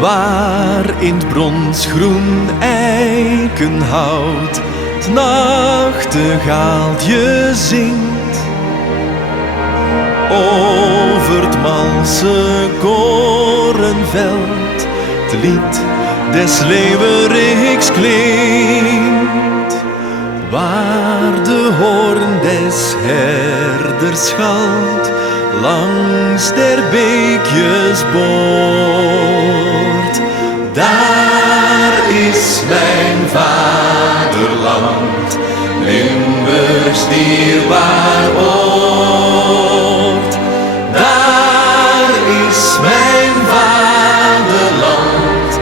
Waar in het bronsgroen eikenhout het nachtegaaltje zingt, over het malse korenveld het lied des leeuweriks klinkt, waar de hoorn des herders schalt langs der beekjes boord. Daar is mijn vaderland, Limburgs dierbaar oord. Daar is mijn vaderland,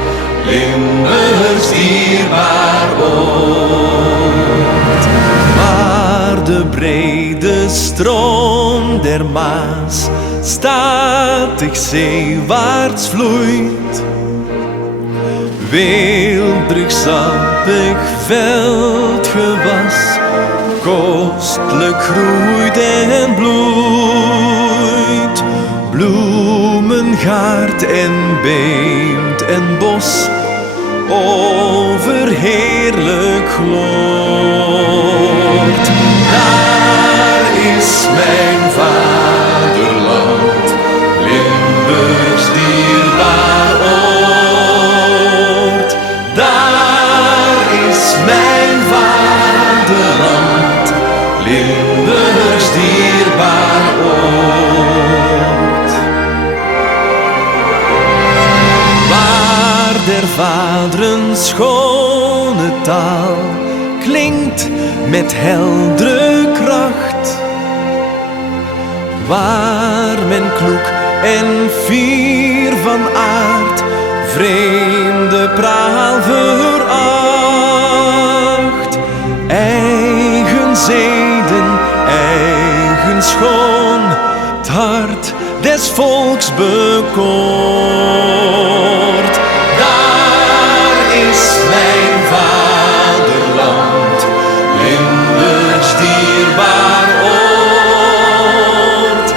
Limburgs dierbaar oord. Waar de brede stroom der Maas statig zeewaarts vloeit, weelderig sappig veldgewas kostelijk groeit en bloeit, bloemengaard en beemt en bos over heerlijk gloort. Daar is mijn vaderland, Limburgs dierbaar oord. Daar is mijn vaderland, Limburgs dierbaar oord. Waar der vaderen schone taal klinkt met heldere kracht, waar men kloek en fier van aard vreemde praal veracht, eigen zeden, eigen schoon, het hart des volks bekoort. Daar is mijn vaderland, Limburgs dierbaar oord.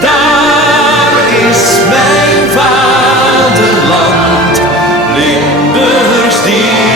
Daar is mijn vaderland, Limburgs dierbaar